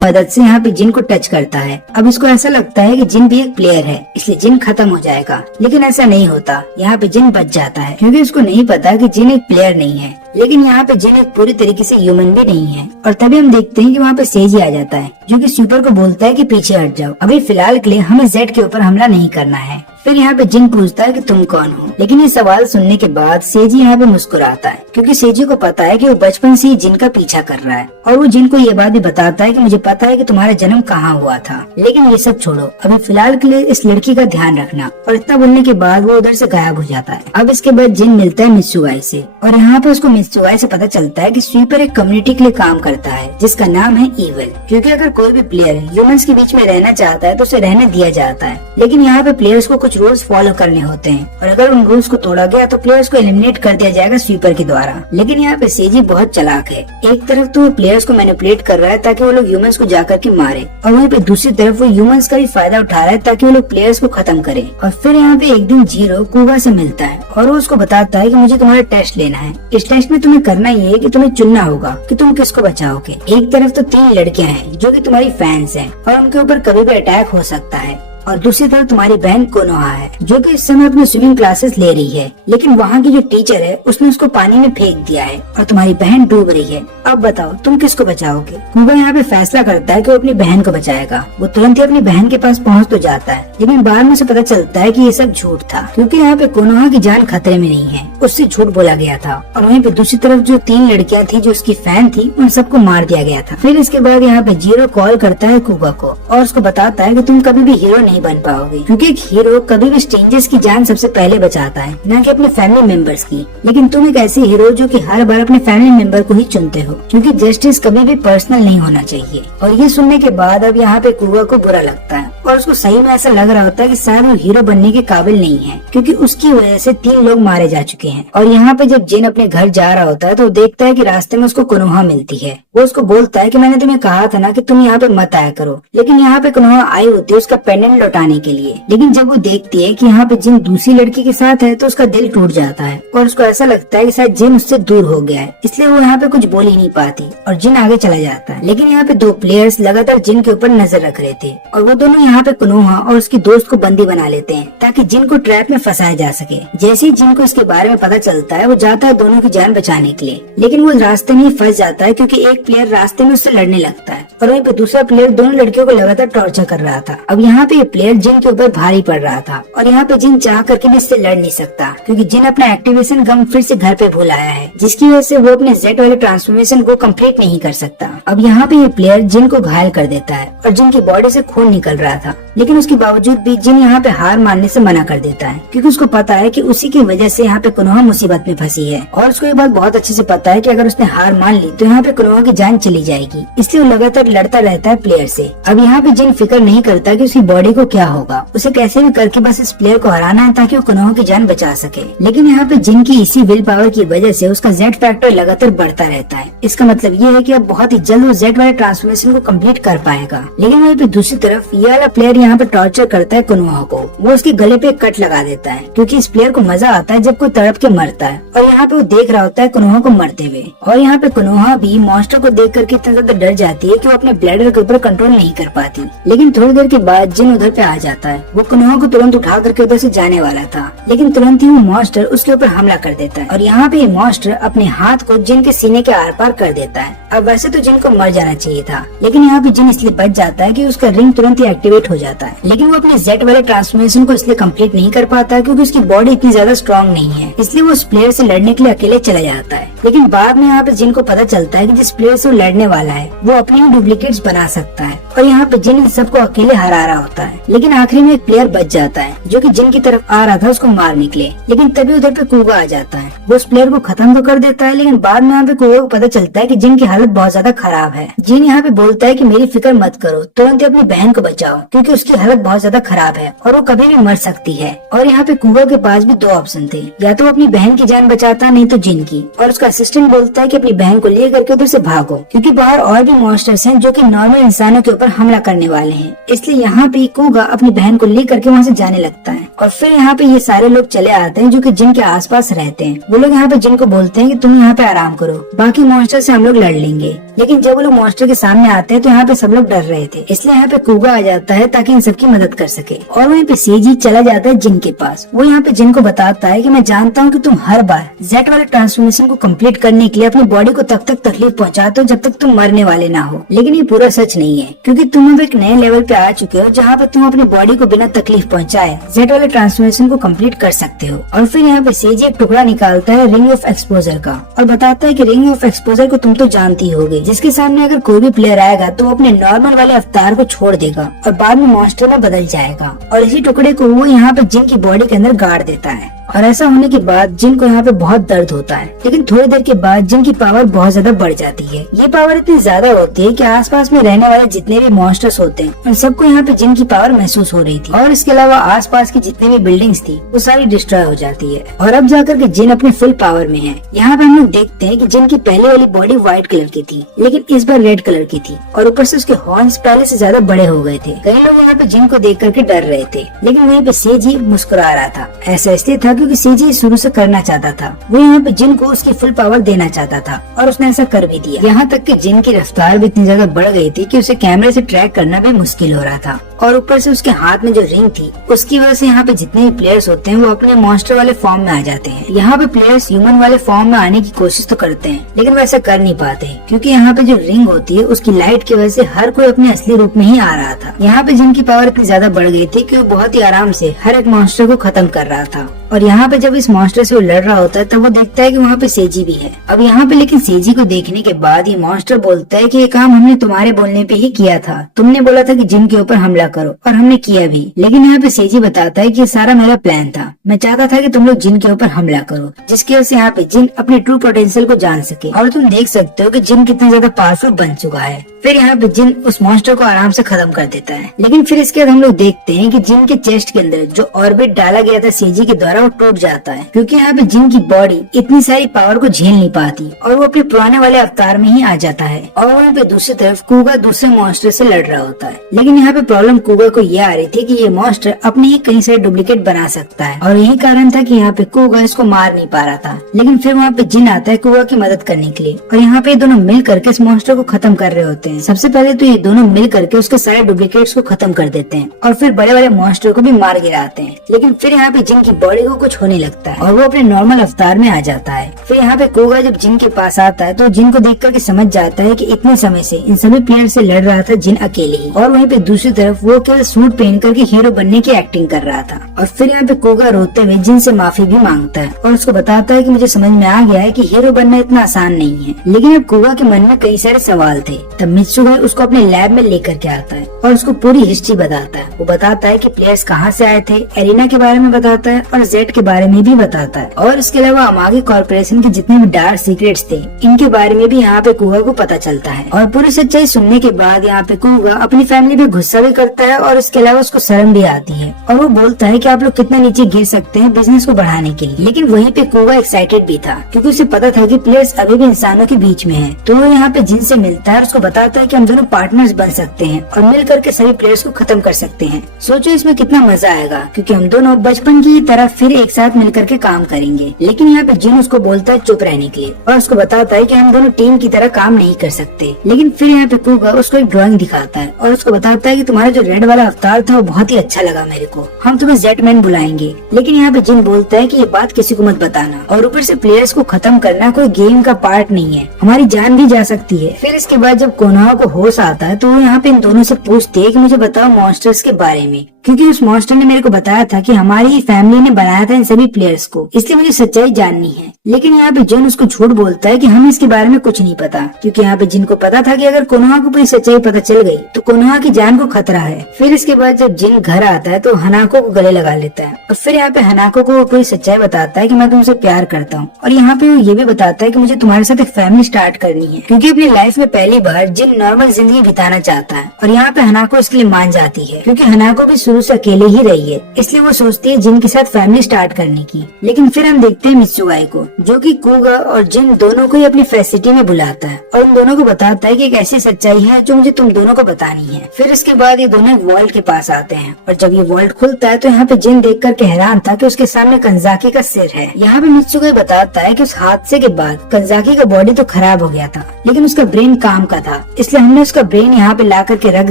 मदद से यहाँ पे जिन को टच करता है। अब इसको ऐसा लगता है कि जिन भी एक प्लेयर है, इसलिए जिन खत्म हो जाएगा, लेकिन ऐसा नहीं होता। यहाँ पे जिन बच जाता है क्योंकि उसको नहीं पता कि जिन एक प्लेयर नहीं है, लेकिन यहाँ पे जिन एक पूरी तरीके से ह्यूमन भी नहीं है। और तभी हम देखते हैं कि वहाँ पे सेजी आ जाता है, जो कि सुपर को बोलता है कि पीछे हट जाओ, अभी फिलहाल के लिए हमें जेड के ऊपर हमला नहीं करना है। फिर यहाँ पे जिन पूछता है कि तुम कौन हो, लेकिन ये सवाल सुनने के बाद सेजी यहाँ पे मुस्कुराता है, क्योंकि सेजी को पता है कि वो बचपन से ही जिन का पीछा कर रहा है। और वो जिन को ये बात भी बताता है कि मुझे पता है कि तुम्हारा जन्म कहाँ हुआ था, लेकिन ये सब छोड़ो, अभी फिलहाल के लिए इस लड़की का ध्यान रखना। और इतना बोलने के बाद वो उधर से गायब हो जाता है। अब इसके बाद जिन मिलता है मित्सुगाई से, और यहाँ पे उसको मित्सुगाई से पता चलता है कि स्वीपर एक कम्युनिटी के लिए काम करता है जिसका नाम है इविल। क्योंकि अगर कोई भी प्लेयर ह्यूमंस के बीच में रहना चाहता है तो उसे रहने दिया जाता है, लेकिन यहाँ पे प्लेयर्स को कुछ रूल्स फॉलो करने होते हैं, और अगर उन रूल्स को तोड़ा गया तो प्लेयर्स को एलिमिनेट कर दिया जाएगा स्वीपर के द्वारा। लेकिन यहाँ पे सेजी बहुत चालाक है। एक तरफ तो वो प्लेयर्स को मैनिपुलेट कर रहा है ताकि वो लोग ह्यूमंस को जाकर के मारे, और वहीं पे दूसरी तरफ वो ह्यूमंस का भी फायदा उठा रहा है ताकि वो लोग प्लेयर्स को खत्म करे। और फिर यहाँ पे एक दिन जीरो कुगा से मिलता है और वो उसको बताता है कि मुझे तुम्हारा टेस्ट लेना है। इस टेस्ट में तुम्हें करना ये है कि तुम्हें चुनना होगा कि तुम किसको बचाओगे। एक तरफ तो 3 लड़कियां हैं जो कि तुम्हारी फैंस हैं और उनके ऊपर कभी भी अटैक हो सकता है, और दूसरी तरफ तुम्हारी बहन कोनोहा है जो कि इस समय अपनी स्विमिंग क्लासेस ले रही है, लेकिन वहाँ की जो टीचर है उसने उसको पानी में फेंक दिया है और तुम्हारी बहन डूब रही है। अब बताओ तुम किसको बचाओगे। कुगा यहाँ पे फैसला करता है कि वो अपनी बहन को बचाएगा। वो तुरंत ही अपनी बहन के पास पहुँच तो जाता है, लेकिन बाद में उसे पता चलता है कि ये सब झूठ था, क्योंकि यहाँ पे कोनोहा की जान खतरे में नहीं है, उससे झूठ बोला गया था। और वहीं पे दूसरी तरफ जो 3 लड़कियां थी जो उसकी फैन थी, उन सबको मार दिया गया था। फिर इसके बाद यहाँ पे जीरो कॉल करता है कुगा को और उसको बताता है कि तुम कभी भी हीरो नहीं बन पाओगे, क्योंकि एक हीरो कभी भी स्ट्रेंजर्स की जान सबसे पहले बचाता है, न कि अपने फैमिली मेंबर्स की। लेकिन तुम एक ऐसे हीरो जो कि हर बार अपने फैमिली मेंबर को ही चुनते हो, क्योंकि जस्टिस कभी भी पर्सनल नहीं होना चाहिए। और ये सुनने के बाद अब यहाँ पे कुगा को बुरा लगता है और उसको सही में ऐसा लग रहा होता है कि शायद वो हीरो बनने के काबिल नहीं है, क्योंकि उसकी वजह से 3 लोग मारे जा चुके हैं। और यहाँ पे जब जिन अपने घर जा रहा होता है तो देखता है कि रास्ते में उसको कोनोहा मिलती है। वो उसको बोलता है कि मैंने तुम्हें कहा था ना कि तुम यहाँ पे मत आया करो, लेकिन यहाँ पे कोनोहा आई होती है उसका पेंडेंट लौटाने के लिए। लेकिन जब वो देखती है कि यहाँ पे जिन दूसरी लड़की के साथ है तो उसका दिल टूट जाता है और उसको ऐसा लगता है कि शायद जिन उससे दूर हो गया है, इसलिए वो यहाँ पे कुछ बोल ही नहीं पाती और जिन आगे चला जाता है। लेकिन यहाँ पे 2 प्लेयर्स लगातार जिन के ऊपर नजर रख रहे थे और वो दोनों यहाँ पे कोनोहा और उसकी दोस्त को बंदी बना लेते हैं ताकि जिन को ट्रैप में फंसाया जा सके। जैसे ही जिन को इसके बारे में पता चलता है वो जाता है दोनों की जान बचाने के लिए, लेकिन वो रास्ते में ही फंस जाता है क्योंकि एक प्लेयर रास्ते में उससे लड़ने लगता है और वहीं पे दूसरा प्लेयर दोनों लड़कियों को लगातार टॉर्चर कर रहा था। अब यहाँ पे ये प्लेयर जिन के ऊपर भारी पड़ रहा था और यहाँ पे जिन चाह करके भी इससे लड़ नहीं सकता, क्योंकि जिन अपना एक्टिवेशन गम फिर से घर पे भूल आया है, जिसकी वजह से वो अपने जेड वाले ट्रांसफॉर्मेशन को कंप्लीट नहीं कर सकता। अब यहाँ पे ये प्लेयर जिन को घायल कर देता है और जिन की बॉडी से खून निकल रहा था, लेकिन उसके बावजूद भी जिन यहाँ पे हार मानने से मना कर देता है, क्योंकि उसको पता है कि उसी की वजह से यहाँ पे कोनोहा मुसीबत में फंसी है। और उसको ये बात बहुत अच्छे से पता है कि अगर उसने हार मान ली तो यहाँ पे कोनोहा की जान चली जाएगी, इसलिए वो लगातार लड़ता रहता है प्लेयर से। अब यहाँ पे जिन फिक्र नहीं करता कि उसकी बॉडी को क्या होगा, उसे कैसे भी करके बस इस प्लेयर को हराना है ताकि वो कोनोहा की जान बचा सके। लेकिन यहाँ पे जिन की इसी विल पावर की वजह से उसका जेड फैक्टर लगातार बढ़ता रहता है। इसका मतलब ये है कि अब बहुत ही जल्द वो जेड वाले ट्रांसफॉर्मेशन को कंप्लीट कर पाएगा। लेकिन वहीं पे दूसरी तरफ ये वाला प्लेयर यहाँ पे टॉर्चर करता है कोनोहा को। वो उसके गले पे कट लगा देता है, क्योंकि इस प्लेयर को मजा आता है जब कोई तड़प के मरता है, और यहाँ पे वो देख रहा होता है कोनोहा को मरते हुए। और यहाँ पे कोनोहा भी मॉन्स्टर को देख करके इतना ज्यादा डर जाती है कि वो अपने ब्लैडर के ऊपर कंट्रोल नहीं कर पाती। लेकिन थोड़ी देर के बाद जिन उधर पे आ जाता है। वो कोनोहा को तुरंत उठा करके उधर से जाने वाला था, लेकिन तुरंत ही वो मॉन्स्टर उसके ऊपर हमला कर देता है और यहाँ पे ये मॉन्स्टर अपने हाथ को जिन के सीने के आर पार कर देता है। अब वैसे तो जिन को मर जाना चाहिए था, लेकिन यहाँ पे जिन इसलिए बच जाता है कि उसका रिंग तुरंत ही एक्टिवेट हो जाता है। लेकिन वो अपने जेड वाले ट्रांसफॉर्मेशन को इसलिए कंप्लीट नहीं कर पाता क्योंकि उसकी बॉडी इतनी ज्यादा स्ट्रॉन्ग नहीं है, इसलिए वो उस प्लेयर से लड़ने के लिए अकेले चला जाता है। लेकिन बाद में यहाँ पे जिन को पता चलता है कि जिस प्लेयर से वो लड़ने वाला है वो अपने ही डुप्लीकेट्स बना सकता है, और यहाँ पे जिन इन सबको अकेले हरा रहा होता है। लेकिन आखिरी में एक प्लेयर बच जाता है जो कि जिन की तरफ आ रहा था उसको मारने के लिए, लेकिन तभी उधर पे कुगा आ जाता है। वो उस प्लेयर को खत्म तो कर देता है, लेकिन बाद में यहाँ पे कुगा को पता चलता है कि जिन की हालत बहुत ज्यादा खराब है। जिन यहाँ पे बोलता है कि मेरी फिक्र मत करो, तुरंत अपनी बहन को बचाओ, क्योंकि उसकी हालत बहुत ज्यादा खराब है और वो कभी भी मर सकती है। और यहाँ पे कुगा के पास भी दो ऑप्शन थे, या तो वो अपनी बहन की जान बचाता, नहीं तो जिन की। और उसका असिस्टेंट बोलता है कि अपनी बहन को ले करके उधर से भागो, क्योंकि बाहर और भी मॉन्स्टर्स हैं जो कि नॉर्मल इंसानों के ऊपर हमला करने वाले हैं। इसलिए यहाँ पे कुगा अपनी बहन को ले करके वहाँ से जाने लगता है। और फिर यहाँ पे ये सारे लोग चले आते हैं जो कि जिन के आसपास रहते हैं। वो लोग यहाँ पे जिन को बोलते हैं कि तुम यहाँ पे आराम करो, बाकी मॉन्स्टर से हम लोग लड़ लेंगे। लेकिन जब वो लोग मॉन्स्टर के सामने आते हैं तो यहाँ पे सब लोग डर रहे थे, इसलिए यहाँ पे कुगा आ जाता है ताकि इन सबकी मदद कर सके। और वहीं पे सेजी चला जाता है जिन के पास। वो यहाँ पे जिन को बताता है कि मैं जानता हूँ कि तुम हर बार जेट वाले ट्रांसफॉर्मेशन को कंप्लीट करने के लिए अपनी बॉडी को तब तक तकलीफ पहुँचाते हो जब तक तुम मरने वाले ना हो। लेकिन ये पूरा सच नहीं है, क्योंकि तुम अब एक नए लेवल पे आ चुके हो जहाँ पे तुम अपनी बॉडी को बिना तकलीफ पहुँचाए जेट वाले ट्रांसफॉर्मेशन को कंप्लीट कर सकते हो। और फिर यहाँ पे सेजी एक टुकड़ा निकालता है रिंग ऑफ एक्सपोजर का और बताता है कि रिंग ऑफ एक्सपोजर को तुम तो जानती होगी, जिसके सामने अगर कोई भी प्लेयर आएगा तो वो अपने नॉर्मल वाले अवतार को छोड़ देगा और बाद में मॉन्स्टर में बदल जाएगा। और इसी टुकड़े को वो यहाँ पे जिन की बॉडी के अंदर गाड़ देता है। और ऐसा होने के बाद जिन को यहाँ पे बहुत दर्द होता है, लेकिन थोड़ी देर के बाद जिन की पावर बहुत ज्यादा बढ़ जाती है। ये पावर इतनी ज्यादा होती है कि आसपास में रहने वाले जितने भी मॉन्स्टर्स होते हैं उन सबको यहाँ पे जिन की पावर महसूस हो रही थी। और इसके अलावा आसपास की जितनी भी बिल्डिंग्स थी वो सारी डिस्ट्रॉय हो जाती है। और अब जाकर के जिन अपने फुल पावर में है। यहाँ पे हम लोग देखते हैं कि जिन की पहले वाली बॉडी व्हाइट कलर की थी, लेकिन इस बार रेड कलर की थी और ऊपर से उसके हॉर्न्स पहले से ज्यादा बड़े हो गए थे। कई लोग यहाँ पे जिन को देख करके डर रहे थे, लेकिन वहीं पे सेजी मुस्कुरा रहा था। ऐसा इसलिए था क्योंकि सेजी शुरू से करना चाहता था। वो यहाँ पे जिन को उसकी फुल पावर देना चाहता था और उसने ऐसा कर भी दिया। यहाँ तक कि जिन की रफ्तार भी इतनी ज्यादा बढ़ गई थी कि उसे कैमरे से ट्रैक करना भी मुश्किल हो रहा था। और ऊपर से उसके हाथ में जो रिंग थी उसकी वजह से यहाँ पे जितने भी प्लेयर्स होते हैं वो अपने मॉन्स्टर वाले फॉर्म में आ जाते हैं। यहाँ पे प्लेयर्स ह्यूमन वाले फॉर्म में आने की कोशिश तो करते हैं, लेकिन वो ऐसा कर नहीं पाते, क्योंकि यहाँ पे जो रिंग होती है उसकी लाइट की वजह से हर कोई अपने असली रूप में ही आ रहा था। यहाँ पे जिनकी पावर इतनी ज्यादा बढ़ गई थी कि वो बहुत ही आराम से हर एक मॉन्स्टर को खत्म कर रहा था। और यहाँ पे जब इस मॉन्स्टर से वो लड़ रहा होता है तब वो देखता है कि वहाँ पे सेजी भी है। अब यहाँ पे लेकिन सेजी को देखने के बाद ये मॉन्स्टर बोलता है कि ये काम हमने तुम्हारे बोलने पे ही किया था। तुमने बोला था कि जिन के ऊपर हमला करो और हमने किया भी। लेकिन यहाँ पे सेजी बताता है कि ये सारा मेरा प्लान था। मैं चाहता था कि तुम लोग जिन के ऊपर हमला करो, जिसकी वजह से यहाँ पे जिन अपने ट्रू पोटेंशियल को जान सके। और तुम देख सकते हो कि जिन कितना ज्यादा पावरफुल बन चुका है। फिर यहाँ पे जिन उस मॉन्स्टर को आराम से खत्म कर देता है। लेकिन फिर इसके बाद हम लोग देखते हैं कि जिन के चेस्ट के अंदर जो ऑर्बिट डाला गया था सेजी के द्वारा वो टूट जाता है, क्योंकि यहाँ पे जिन की बॉडी इतनी सारी पावर को झेल नहीं पाती और वो अपने पुराने वाले अवतार में ही आ जाता है। और वहाँ पे दूसरी तरफ कुगा दूसरे मॉन्स्टर से लड़ रहा होता है। लेकिन यहाँ पे प्रॉब्लम कुगा को ये आ रही थी कि ये मॉन्स्टर अपने ही कई सारे डुप्लीकेट बना सकता है और यही कारण था कि यहाँ पे कुगा इसको मार नहीं पा रहा था। लेकिन फिर वहाँ पे जिन आता है कुगा की मदद करने के लिए और यहाँ पे दोनों मिल करके इस मॉन्स्टर को खत्म कर रहे होते हैं। सबसे पहले तो ये दोनों मिल करके उसके सारे डुप्लीकेट्स को खत्म कर देते हैं और फिर बड़े बड़े मॉन्स्टर को भी मार गिराते हैं। लेकिन फिर यहाँ पे जिन की बॉडी को कुछ होने लगता है और वो अपने नॉर्मल अवतार में आ जाता है। फिर यहाँ पे कुगा जब जिन के पास आता है तो जिन को देख करके समझ जाता है कि इतने समय से इन सभी प्लेयर से लड़ रहा था जिन अकेले ही। और वहीं पे दूसरी तरफ वो केवल सूट पहन करके हीरो बनने की एक्टिंग कर रहा था। और फिर यहाँ पे कुगा रोते हुए जिन से माफी भी मांगता है और उसको बताता है कि मुझे समझ में आ गया है कि हीरो बनना इतना आसान नहीं है। लेकिन अब कुगा के मन में कई सारे सवाल थे। तब मित्सुगा उसको अपने लैब में लेकर के आता है और उसको पूरी हिस्ट्री बताता है। वो बताता है कि प्लेयर्स कहाँ से आए थे, एरिना के बारे में बताता है और जेट के बारे में भी बताता है। और इसके अलावा अमागी कॉर्पोरेशन के जितने भी डार्क सीक्रेट्स थे इनके बारे में भी यहाँ पे कुगा को पता चलता है। और पूरी सच्चाई सुनने के बाद यहाँ पे कुगा अपनी फैमिली पे गुस्सा भी करता है और इसके अलावा उसको शर्म भी आती है और वो बोलता है कि आप लोग कितना नीचे गिर सकते हैं बिजनेस को बढ़ाने के लिए। लेकिन वहीं पे कुगा एक्साइटेड भी था, क्योंकि उसे पता था कि प्लेयर्स अभी भी इंसानों के बीच में है। तो वो यहाँ पे जिन से मिलता है और उसको बताता है कि हम दोनों पार्टनर्स बन सकते हैं और मिल करके सभी प्लेयर्स को खत्म कर सकते हैं। सोचो इसमें कितना मजा आएगा, क्योंकि हम दोनों बचपन की तरह फिर एक साथ मिल करके काम करेंगे। लेकिन यहाँ पे जिन उसको बोलता है चुप रहने के लिए और उसको बताता है कि हम दोनों टीम की तरह काम नहीं कर सकते। लेकिन फिर यहाँ पे कुगा उसको एक ड्राइंग दिखाता है और उसको बताता है कि तुम्हारा जो रेड वाला अवतार था वो बहुत ही अच्छा लगा मेरे को, हम तुम्हें जेटमैन बुलाएंगे। लेकिन यहाँ पे जिन बोलता है कि ये बात किसी को मत बताना और ऊपर से प्लेयर्स को खत्म करना कोई गेम का पार्ट नहीं है, हमारी जान भी जा सकती है। फिर इसके बाद जब कोनोहा को होश आता है तो वो यहाँ पे इन दोनों से पूछते है कि मुझे बताओ मॉन्स्टर्स के बारे में, क्योंकि उस मॉन्स्टर ने मेरे को बताया था कि हमारी ही फैमिली ने बनाया था इन सभी प्लेयर्स को, इसलिए मुझे सच्चाई जाननी है। लेकिन यहाँ पे जिन उसको झूठ बोलता है कि हमें इसके बारे में कुछ नहीं पता, क्योंकि यहाँ पे जिन को पता था कि अगर कोनोहा को पूरी सच्चाई पता चल गई तो कोनोहा की जान को खतरा है। फिर इसके बाद जब जिन घर आता है तो हनाको को गले लगा लेता है और फिर यहाँ पे हनाको को पूरी सच्चाई बताता है कि मैं तुमसे प्यार करता हूँ, और यहाँ पे वो ये भी बताता है कि मुझे तुम्हारे साथ एक फैमिली स्टार्ट करनी है, क्योंकि अपनी लाइफ में पहली बार जिन नॉर्मल जिंदगी बिताना चाहता है। और यहाँ पे हनाको इसके लिए मान जाती है, क्योंकि हनाको भी शुरू से अकेले ही रही है, इसलिए वो सोचती है जिन के साथ फैमिली स्टार्ट करने की। लेकिन फिर हम देखते हैं मित्सुगाई को, जो कि कुगा और जिन दोनों को ही अपनी फैसिलिटी में बुलाता है और उन दोनों को बताता है कि एक ऐसी सच्चाई है जो मुझे तुम दोनों को बतानी है। फिर इसके बाद ये दोनों वॉल्ट के पास आते हैं, और जब ये वॉल्ट खुलता है तो यहाँ पे जिन देख करके हैरान था कि उसके सामने कंजाकी का सिर है। यहाँ पे मित्सुगाई बताता है कि उस हादसे के बाद कंजाकी का बॉडी तो खराब हो गया था, लेकिन उसका ब्रेन काम का था, इसलिए हमने उसका ब्रेन यहाँ पे ला करके रख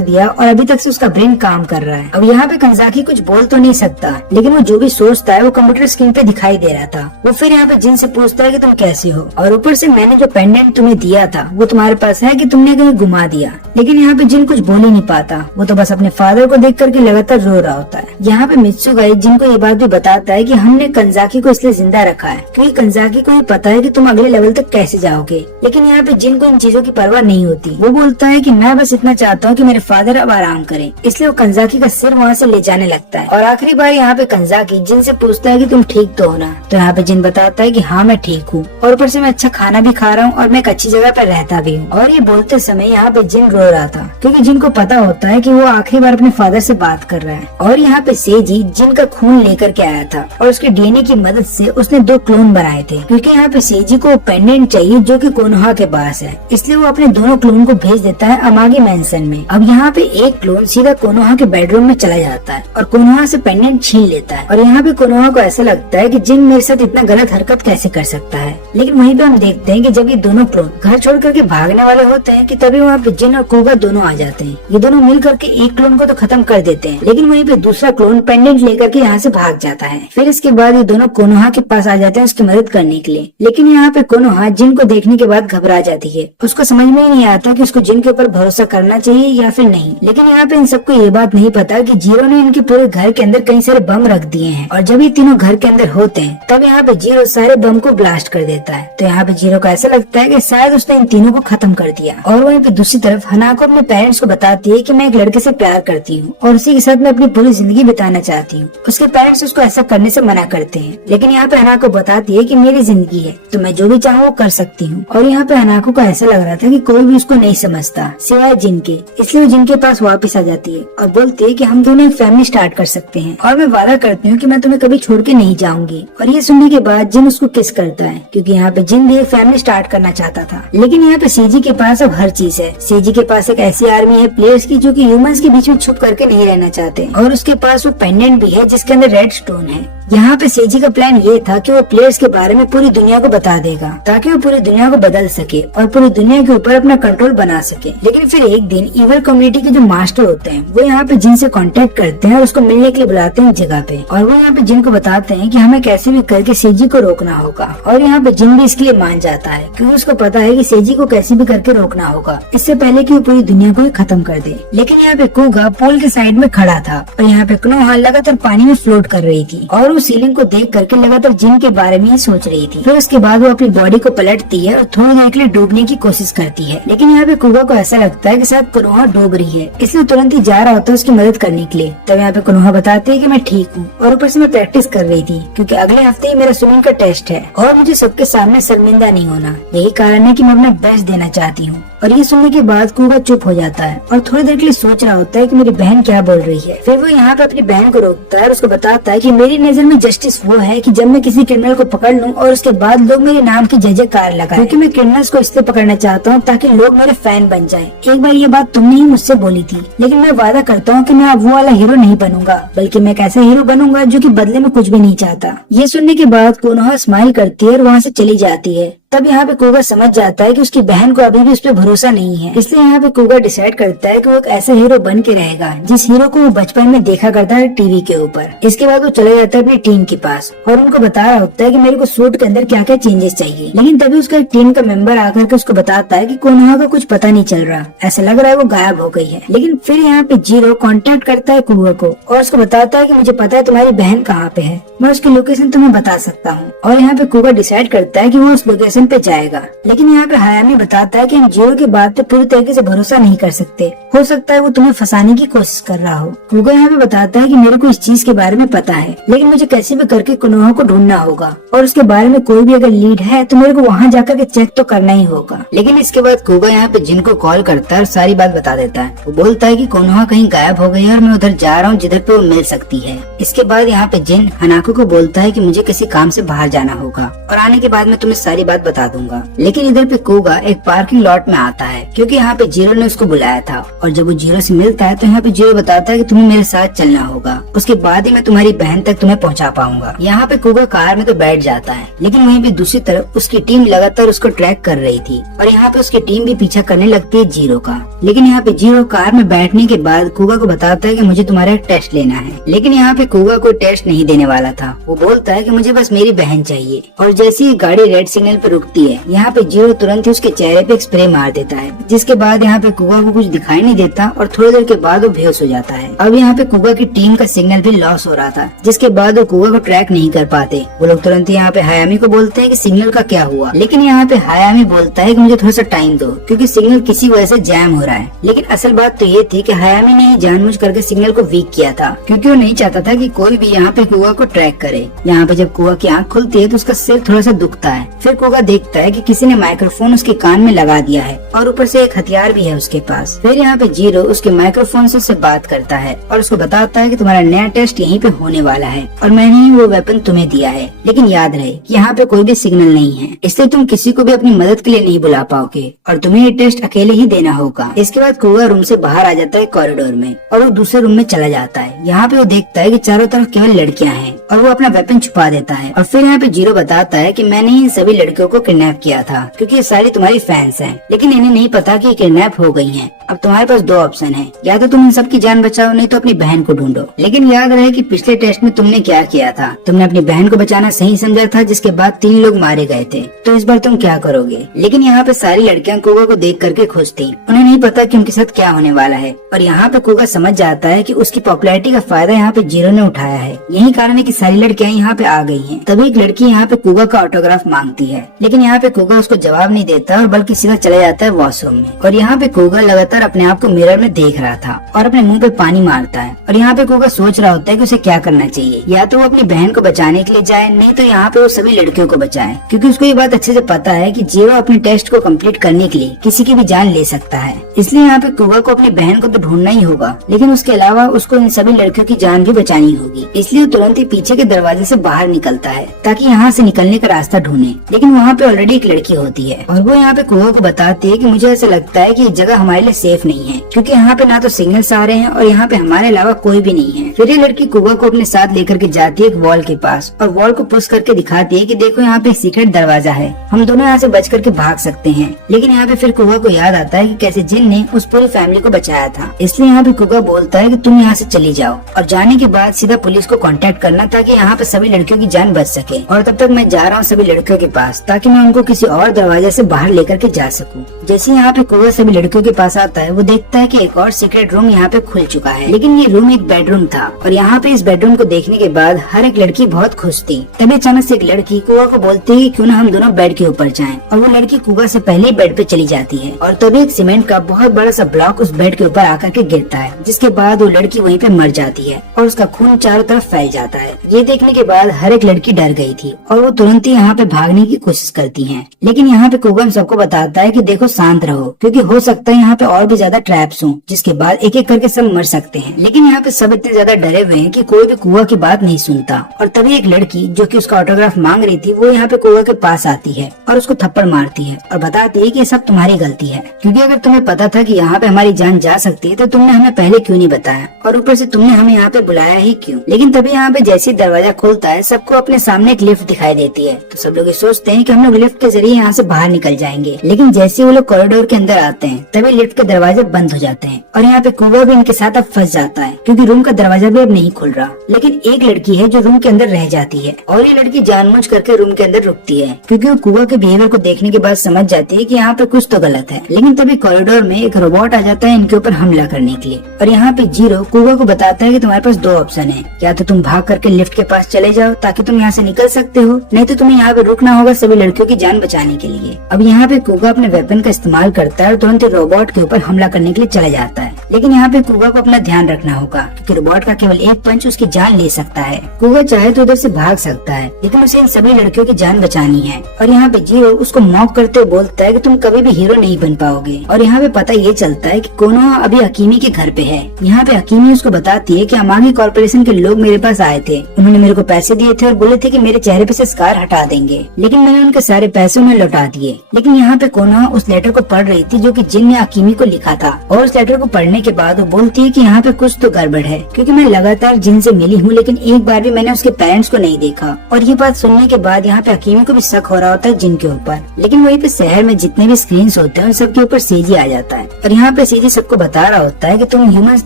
दिया और अभी तक से उसका ब्रेन काम कर रहा है। अब यहाँ पे कंजाकी कुछ बोल तो नहीं सकता, लेकिन वो जो भी सोचता है वो कंप्यूटर स्क्रीन पे दिखाई दे रहा था। वो फिर यहाँ पे जिन से पूछता है कि तुम कैसे हो, और ऊपर से मैंने जो पेंडेंट तुम्हें दिया था वो तुम्हारे पास है कि तुमने कहीं घुमा दिया। लेकिन यहाँ पे जिन कुछ बोल ही नहीं पाता, वो तो बस अपने फादर को देख करके लगातार रो रहा होता है। यहाँ पे मित्सुगाई जिन को ये बात भी बताता है कि हमने कंजाकी को इसलिए जिंदा रखा है क्योंकि कंजाकी को ये पता है कि तुम अगले लेवल तक कैसे जाओगे। लेकिन यहाँ पे जिन को इन चीजों की परवाह नहीं होती, वो बोलता है कि मैं बस इतना चाहता हूँ कि मेरे फादर अब आराम करें, इसलिए वो कंजाकी का सिर वहाँ से ले जाने लगता है। और आखिरी बार यहाँ पे कंजाकी जिन से पूछता है कि तुम ठीक तो हो ना, तो यहाँ पे जिन बताता है कि हाँ मैं ठीक हूँ, और ऊपर से मैं अच्छा खाना भी खा रहा हूँ और मैं एक अच्छी जगह पर रहता भी हूँ। और ये बोलते समय यहाँ पे जिन रो रहा था, क्योंकि जिन को पता होता है कि वो आखिरी बार अपने फादर से बात कर रहा है। और यहाँ पे सेजी जिन का खून लेकर के आया था और उसके डीएनए की मदद से उसने 2 क्लोन बनाए थे, क्योंकि यहाँ पे सेजी को पेंडेंट चाहिए जो कि कोनोहा के पास है, इसलिए वो अपने दोनों क्लोन को भेज देता है अमागी मैंसन में। अब यहाँ पे एक क्लोन सीधा कोनोहा के बेडरूम में चला जाता है और कोनोहा से पेंडेंट छीन लेता है। और यहाँ पे कोनोहा को ऐसा लगता है कि जिन मेरे साथ इतना गलत हरकत कैसे कर सकता है। लेकिन वहीं पे हम देखते हैं कि जब ये दोनों क्लोन घर छोड़ करके भागने वाले होते हैं कि तभी वहाँ पे जिन और कुगा दोनों आ जाते हैं। ये दोनों मिल करके एक क्लोन को तो खत्म कर देते हैं, लेकिन वहीं पे दूसरा क्लोन पेंडेंट लेकर के यहाँ से भाग जाता है। फिर इसके बाद ये दोनों कोनोहा के पास आ जाते हैं उसकी मदद करने के लिए। लेकिन यहाँ पे कोनोहा जिन को देखने के बाद घबरा जाती है, उसको समझ में ही नहीं आता कि उसको जिन के ऊपर भरोसा करना चाहिए या फिर नहीं। लेकिन यहाँ पे इन सबको ये बात नहीं पता कि जीरो ने इनके पूरे घर के अंदर कई सारे बम रख दिए हैं, और जब ये तीनों घर के अंदर होते हैं तब यहाँ पे जीरो सारे बम को ब्लास्ट कर देता है। तो यहाँ पे जीरो को ऐसा लगता है कि शायद उसने इन तीनों को खत्म कर दिया। और वहीं पे दूसरी तरफ हनाको अपने पेरेंट्स को बताती है कि मैं एक लड़के से प्यार करती हूँ और उसी के साथ मैं अपनी पूरी जिंदगी बिताना चाहती हूँ। उसके पेरेंट्स उसको ऐसा करने से मना करते हैं, लेकिन यहाँ पे हनाको बताती है कि मेरी जिंदगी है तो मैं जो भी चाहूँ वो कर सकती हूँ। और यहाँ पे हनाको को ऐसा लग रहा था कि कोई भी उसको नहीं समझता सिवाय जिन के, इसलिए वो जिन के पास वापस आ जाती है और बोलती है कि हम दोनों एक फैमिली स्टार्ट कर सकते हैं और मैं वादा करती हूँ कि मैं तुम्हें कभी छोड़ के नहीं जाऊंगी। और ये सुनने के बाद जिन उसको किस करता है, क्योंकि यहाँ पे जिन भी एक फैमिली स्टार्ट करना चाहता था। लेकिन यहाँ पे सेजी के पास अब हर चीज है। सेजी के पास एक ऐसी आर्मी है प्लेयर्स की जो कि ह्यूमंस के बीच में छुप करके नहीं रहना चाहते, और उसके पास वो पेंडेंट भी है जिसके अंदर रेड स्टोन है। यहाँ पे सेजी का प्लान ये था कि वो प्लेयर्स के बारे में पूरी दुनिया को बता देगा ताकि वो पूरी दुनिया को बदल सके और पूरी दुनिया के ऊपर अपना कंट्रोल बना सके। लेकिन फिर एक दिन इवल कम्युनिटी के जो मास्टर होते हैं वो यहाँ पे जिन से कांटेक्ट करते हैं और उसको मिलने के लिए बुलाते हैं जगह पे, और वो यहाँ पे जिन को बताते हैं कि हमें कैसे भी करके सेजी को रोकना होगा। और यहाँ पे जिन भी इसके लिए मान जाता है क्योंकि उसको पता है कि सेजी को कैसे भी करके रोकना होगा इससे पहले कि वो पूरी दुनिया को ही खत्म कर दे। लेकिन यहाँ पे कुगा पोल के साइड में खड़ा था और यहाँ पे कोनोहा लगातार पानी में फ्लोट कर रही थी और वो सीलिंग को देख करके लगातार जिन के बारे में ही सोच रही थी। फिर उसके बाद वो अपनी बॉडी को पलटती है और थोड़ी देर के लिए डूबने की कोशिश करती है। लेकिन यहाँ पे कुगा को ऐसा लगता है कि शायद कोनोहा डूब रही है, इसलिए तुरंत ही जा रहा होता है उसकी मदद करने के लिए। तब यहाँ पे कोनोहा बताती है कि मैं ठीक हूँ और ऊपर से मैं प्रैक्टिस कर रही थी क्योंकि अगले हफ्ते ही मेरा स्विमिंग का टेस्ट है और मुझे सबके सामने शर्मिंदा नहीं होना, यही कारण है कि मैं अपना बेस्ट देना चाहती हूँ। और ये सुनने के बाद कुगा चुप हो जाता है और थोड़ी देर के लिए सोच रहा होता है कि मेरी बहन क्या बोल रही है। फिर वो यहाँ पे अपनी बहन को रोकता है और उसको बताता है कि मेरी नजर में जस्टिस वो है कि जब मैं किसी क्रिमिनल को पकड़ लूं और उसके बाद लोग मेरे नाम की जय जयकार लगाएं, क्योंकि मैं क्रिमिनल्स को इसलिए पकड़ना चाहता हूँ ताकि लोग मेरे फैन बन जाएं। एक बार ये बात तुमने ही मुझसे बोली थी, लेकिन मैं वादा करता हूँ कि मैं अब वो वाला हीरो नहीं बनूंगा, बल्कि मैं एक ऐसा हीरो बनूंगा जो कि बदले में कुछ भी नहीं चाहता। ये सुनने के बाद कोनोहा स्माइल करती है और वहाँ से चली जाती है। तब यहाँ पे कुगा समझ जाता है कि उसकी बहन को अभी भी उस पर भरोसा नहीं है। इसलिए यहाँ पे कुगा डिसाइड करता है कि वो एक ऐसा हीरो बन के रहेगा जिस हीरो को वो बचपन में देखा करता है टीवी के ऊपर। इसके बाद वो चला जाता है अपनी टीम के पास और उनको बता रहा होता है कि मेरे को सूट के अंदर क्या क्या चेंजेस चाहिए। लेकिन तभी उसका एक टीम का मेंबर आकर के उसको बताता है कि कोनोहा का कुछ पता नहीं चल रहा, ऐसा लग रहा है वो गायब हो गई है। लेकिन फिर यहाँ पे जीरो कांटेक्ट करता है कुगा को और उसको बताता है कि मुझे पता है तुम्हारी बहन कहाँ पे है, मैं उसकी लोकेशन तुम्हें बता सकता हूँ। और यहाँ पे कुगा डिसाइड करता है कि वो उस लोकेशन पे जाएगा। लेकिन यहाँ पे हायामी बताता है कि हम जीरो की बात पे पूरी तरीके से भरोसा नहीं कर सकते, हो सकता है वो तुम्हें फंसाने की कोशिश कर रहा हो। कुगा यहाँ पे बताता है कि मेरे को इस चीज के बारे में पता है, लेकिन मुझे कैसे भी करके कोनोहा को ढूंढना होगा और उसके बारे में कोई भी अगर लीड है तो मेरे को वहाँ जाकर के चेक तो करना ही होगा। लेकिन इसके बाद कुगा यहाँ पे जिन को कॉल करता है और सारी बात बता देता है। वो बोलता है कि कोनोहा कहीं गायब हो गई है और मैं उधर जा रहा हूँ जिधर पे वो मिल सकती है। इसके बाद यहाँ पे जिन हनाको को बोलता है कि मुझे किसी काम से बाहर जाना होगा और आने के बाद मैं तुम्हें सारी बात बता दूंगा। लेकिन इधर पे कुगा एक पार्किंग लॉट में आता है क्योंकि यहाँ पे जीरो ने उसको बुलाया था और जब वो जीरो से मिलता है तो यहाँ पे जीरो बताता है कि तुम्हें मेरे साथ चलना होगा, उसके बाद ही मैं तुम्हारी बहन तक तुम्हें पहुँचा पाऊंगा। यहाँ पे कुगा कार में तो बैठ जाता है, लेकिन वहीं पे दूसरी तरफ उसकी टीम लगातार उसको ट्रैक कर रही थी और यहाँ पे उसकी टीम भी पीछा करने लगती है जीरो का। लेकिन यहाँ पे जीरो कार में बैठने के बाद कुगा को बताता है कि मुझे तुम्हारा एक टेस्ट लेना है। लेकिन यहाँ पे कुगा कोई टेस्ट नहीं देने वाला था, वो बोलता है कि मुझे बस मेरी बहन चाहिए। और जैसे ही गाड़ी रेड सिग्नल पे रुकती है यहाँ पे जीरो तुरंत ही उसके चेहरे पे एक स्प्रे मार देता है, जिसके बाद यहाँ पे कुगा को कुछ दिखाई नहीं देता और थोड़ी देर के बाद वो बेहोश हो जाता है। अब यहाँ पे कुगा की टीम का सिग्नल भी लॉस हो रहा था, जिसके बाद वो कुगा को ट्रैक नहीं कर पाते। वो लोग तुरंत यहाँ पे हायामी को बोलते हैं कि सिग्नल का क्या हुआ। लेकिन यहाँ पे हायामी बोलता है कि मुझे थोड़ा सा टाइम दो क्योंकि सिग्नल किसी वजह से जैम हो रहा है। लेकिन असल बात तो ये थी कि हायामी ने जानबूझ करके सिग्नल को वीक किया था क्योंकि वो नहीं चाहता था कि कोई भी यहाँ पे कुगा को ट्रैक करे। यहाँ पे जब कुगा की आंख खुलती है तो उसका सिर थोड़ा सा दुखता है। फिर कुगा देखता है कि किसी ने माइक्रोफोन उसके कान में लगा दिया है और ऊपर से एक हथियार भी है उसके पास। फिर यहाँ पे जीरो उसके माइक्रोफोन से उससे बात करता है और उसको बताता है कि तुम्हारा नया टेस्ट यहीं पे होने वाला है और मैंने ही वो वेपन तुम्हें दिया है। लेकिन याद रहे कि यहाँ पे कोई भी सिग्नल नहीं है, इसलिए तुम किसी को भी अपनी मदद के लिए नहीं बुला पाओगे और तुम्हें ये टेस्ट अकेले ही देना होगा। इसके बाद कुगा रूम से बाहर आ जाता है कॉरिडोर में और वो दूसरे रूम में चला जाता है। यहाँ पे वो देखता है कि चारों तरफ केवल लड़कियां हैं और वो अपना वेपन छुपा देता है। और फिर यहाँ पे जीरो बताता है कि मैंने इन सभी लड़कियों को किडनैप किया था क्योंकि ये सारी तुम्हारी फैंस हैं, लेकिन इन्हें नहीं पता कि किडनैप हो गई हैं। अब तुम्हारे पास दो ऑप्शन है, या तो तुम इन सब की जान बचाओ नहीं तो अपनी बहन को ढूंढो। लेकिन याद रहे कि पिछले टेस्ट में तुमने क्या किया था, तुमने अपनी बहन को बचाना सही समझा था, जिसके बाद 3 लोग मारे गए थे। तो इस बार तुम क्या करोगे? लेकिन यहाँ पे सारी लड़कियां कुगा को देख करके खुश थी, उन्हें नहीं पता कि उनके साथ क्या होने वाला है। और यहाँ पे कुगा समझ जाता है कि उसकी पॉपुलैरिटी का फायदा यहाँ पे जीरो ने उठाया है, यही कारण है कि सारी लड़कियां यहाँ पे आ गई हैं। तभी एक लड़की यहाँ पे कुगा का ऑटोग्राफ मांगती है, लेकिन यहाँ पे कुगा उसको जवाब नहीं देता और बल्कि सीधा चला जाता है वॉशरूम में। और यहाँ पे कुगा लगातार अपने आप को मिरर में देख रहा था और अपने मुंह पे पानी मारता है। और यहाँ पे कुगा सोच रहा होता है कि उसे क्या करना चाहिए, या तो वो अपनी बहन को बचाने के लिए जाए, नहीं तो यहाँ पे वो सभी लड़कियों को बचाए, क्योंकि उसको ये बात अच्छे से पता है कि जीरो अपने टेस्ट को कंप्लीट करने के लिए किसी की भी जान ले सकता है। इसलिए यहाँ पे कुगा को अपनी बहन को तो ढूंढना ही होगा, लेकिन उसके अलावा उसको इन सभी लड़कियों की जान भी बचानी होगी। इसलिए वो तुरंत ही पीछे के दरवाजे से बाहर निकलता है ताकि यहाँ से निकलने का रास्ता ढूंढे। लेकिन वहाँ पे ऑलरेडी एक लड़की होती है और वो यहाँ पे कुगा को बताती है कि मुझे ऐसा लगता है कि ये जगह हमारे लिए सेफ नहीं है, क्योंकि यहाँ पे ना तो सिग्नल्स आ रहे हैं और यहाँ पे हमारे अलावा कोई भी नहीं है। फिर ये लड़की कुगा को अपने साथ लेकर के जाती है एक वॉल के पास और वॉल को पुश करके दिखाती है कि देखो यहाँ पे सीक्रेट दरवाजा है, हम दोनों यहाँ से बच करके भाग सकते हैं। लेकिन यहाँ पे फिर कुगा को याद आता है कि कैसे जिन ने उस पूरी फैमिली को बचाया था। इसलिए यहाँ पे कुगा बोलता है कि तुम यहाँ से चली जाओ और जाने के बाद सीधा पुलिस को कांटेक्ट करना ताकि यहाँ पे सभी लड़कियों की जान बच सके। और तब तक मैं जा रहा हूँ सभी लड़कियों के पास ताकि मैं उनको किसी और दरवाजे से बाहर लेकर के जा सकूँ। जैसे यहाँ पे कुगा सभी लड़कियों के पास आता है, वो देखता है कि एक और सीक्रेट रूम यहाँ पे खुल चुका है, लेकिन ये रूम एक बेडरूम था। और यहाँ पे इस बेडरूम को देखने के बाद हर एक लड़की बहुत खुश थी। तभी अचानक से एक लड़की कुगा को बोलती है क्यों ना हम दोनों बेड के ऊपर जाएं, और वो लड़की कुगा से पहले ही बेड पे चली जाती है। और तभी एक सीमेंट का बहुत बड़ा सा ब्लॉक उस बेड के ऊपर आकर के गिरता है, जिसके बाद वो लड़की वहीं पे मर जाती है और उसका खून चारों तरफ फैल जाता है। ये देखने के बाद हर एक लड़की डर गई थी और वो तुरंत ही यहाँ पे भागने की कोशिश करती है। लेकिन यहाँ पे कुगा सबको बताता है कि देखो शांत रहो, क्योंकि हो सकता है यहाँ पे और भी ज्यादा ट्रैप्स हों, जिसके बाद एक एक करके सब मर सकते हैं। लेकिन यहाँ पे सब इतने ज्यादा डरे हुए हैं कि कोई भी कुआ की बात नहीं सुनता। और तभी एक लड़की जो कि उसका ऑटोग्राफ मांग रही थी, वो यहाँ पे कुआ के पास आती है और उसको थप्पड़ मारती है और बताती है कि ये सब तुम्हारी गलती है, क्योंकि अगर तुम्हें पता था कि यहाँ पे हमारी जान जा सकती है तो तुमने हमें पहले क्यों नहीं बताया, और ऊपर से तुमने हमें यहाँ पे बुलाया ही क्यों। लेकिन तभी यहाँ पे जैसे ही दरवाजा खुलता है, सबको अपने सामने एक लिफ्ट दिखाई देती है। तो सब लोग ये सोचते हैं कि हम लोग लिफ्ट के जरिए यहाँ से बाहर निकल जाएंगे। लेकिन जैसे वो लोग कॉरिडोर के अंदर आते हैं, तभी लिफ्ट के दरवाजे बंद हो जाते हैं और यहाँ पे कुआ भी इनके साथ अब फंस जाता है, क्योंकि रूम का दरवाजा भी अब नहीं खुल रहा। लेकिन एक लड़की है जो रूम के अंदर रह जाती है, और ये लड़की जानबूझ करके रूम के अंदर रुकती है, क्योंकि वो कुआ के बिहेवियर को देखने के बाद समझ जाती है कि यहाँ पे कुछ तो गलत है। लेकिन तभी कॉरिडोर में एक रोबोट आ जाता है इनके ऊपर हमला करने के लिए, और यहाँ पे जीरो कुआ को बताता है कि तुम्हारे पास दो ऑप्शन है, या तो तुम भाग करके लिफ्ट के पास चले जाओ ताकि तुम यहाँ से निकल सकते हो, नहीं तो तुम्हें यहाँ पे रुकना होगा सभी लड़कियों की जान बचाने के लिए। अब यहाँ पे कुआ अपने वेपन का इस्तेमाल करता है और तुरंत ही रोबोट के ऊपर हमला करने के लिए चला जाता है। लेकिन यहाँ पे कुआ को अपना ध्यान रखना होगा, क्योंकि रोबोट का केवल एक पंच उसकी जान ले सकता है। कुआ चाहे तो उधर से भाग सकता है, लेकिन उसे इन सभी लड़कियों की जान बचानी है। और यहाँ पे जीरो उसको मॉक करते हुए बोलता है कि तुम कभी भी हीरो नहीं बन पाओगे। और यहाँ पे पता ये चलता है कि कोनोहा अभी हकीमी के घर पे है। यहाँ पे हकीमी उसको बताती है कि अमागी कॉर्पोरेशन के लोग मेरे पास आए थे, उन्होंने मेरे को पैसे दिए थे और बोले थे कि मेरे चेहरे पे से स्कार हटा देंगे, लेकिन मैंने उनके सारे पैसे उन्हें लौटा दिए। लेकिन यहाँ पे कोनोहा उस लेटर को पढ़ रही थी जो कि जिन ने हकीमी को लिखा था, और उस लेटर को पढ़ने के बाद वो बोलती है कि यहाँ पे कुछ तो गड़बड़ है, क्योंकि मैं लगातार जिन से मिली हूँ लेकिन एक बार भी मैंने उसके पेरेंट्स को नहीं देखा। और ये बात सुनने के बाद यहाँ पे हकीमी को भी शक हो रहा होता है जिन के ऊपर। लेकिन वहीं पे शहर में जितने भी स्क्रीन होते हैं उन सबके ऊपर सीजी आ जाता है, और यहाँ पे सीजी सबको बता रहा होता है कि तुम ह्यूमंस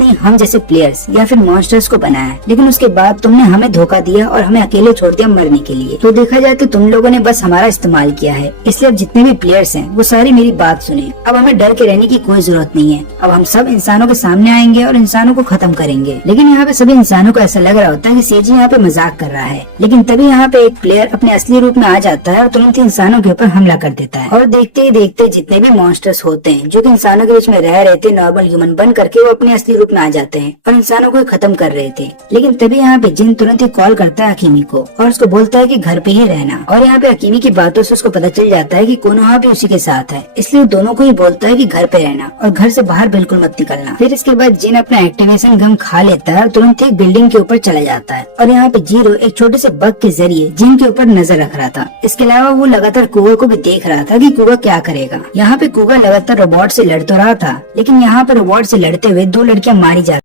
नहीं, हम जैसे प्लेयर्स या फिर मॉन्स्टर्स को बनाया, लेकिन उसके बाद तुमने हमें धोखा दिया और हमें अकेले छोड़ दिया मरने के लिए। तो देखा जाए तो तुम लोगों ने बस हमारा इस्तेमाल किया है, इसलिए अब जितने भी प्लेयर्स हैं वो सारी मेरी बात सुने। अब हमें डर के रहने की कोई जरूरत नहीं है, अब हम सब इंसानों के सामने आएंगे और इंसानों को खत्म करेंगे। लेकिन यहाँ पे सभी इंसानों को ऐसा लग रहा होता है कि सेजी यहाँ पे मजाक कर रहा है। लेकिन तभी यहाँ पे एक प्लेयर अपने असली रूप में आ जाता है और तुरंत ही इंसानों के ऊपर हमला कर देता है। और देखते ही देखते जितने भी मॉन्स्टर्स होते हैं जो कि इंसानों के बीच में रह रहे थे नॉर्मल ह्यूमन बन करके, वो अपने असली रूप में आ जाते हैं और इंसानों को खत्म कर रहे थे। लेकिन तभी यहाँ पे जिन तुरंत ही कॉल करता है हकीमी को और उसको बोलता है कि घर पे ही रहना। और यहाँ पे हकीमी की बातों से उसको पता चल जाता है कि कोनोहा भी उसी के साथ है, इसलिए दोनों को ही बोलता है कि घर पे रहना और घर से बाहर बिल्कुल मत निकलना। फिर इसके बाद जिन अपना एक्टिवेशन गम खा लेता है और तुरंत ही बिल्डिंग के ऊपर चला जाता है। और यहाँ पे जीरो एक छोटे से बग के जरिए जिन के ऊपर नजर रख रहा था। इसके अलावा वो लगातार कुआ को भी देख रहा था कि कुआ क्या करेगा। यहाँ पे कुआ लगातार रोबोट से लड़ तो रहा था, लेकिन यहाँ पे रोबोट से लड़ते हुए दो लड़कियां मारी जाती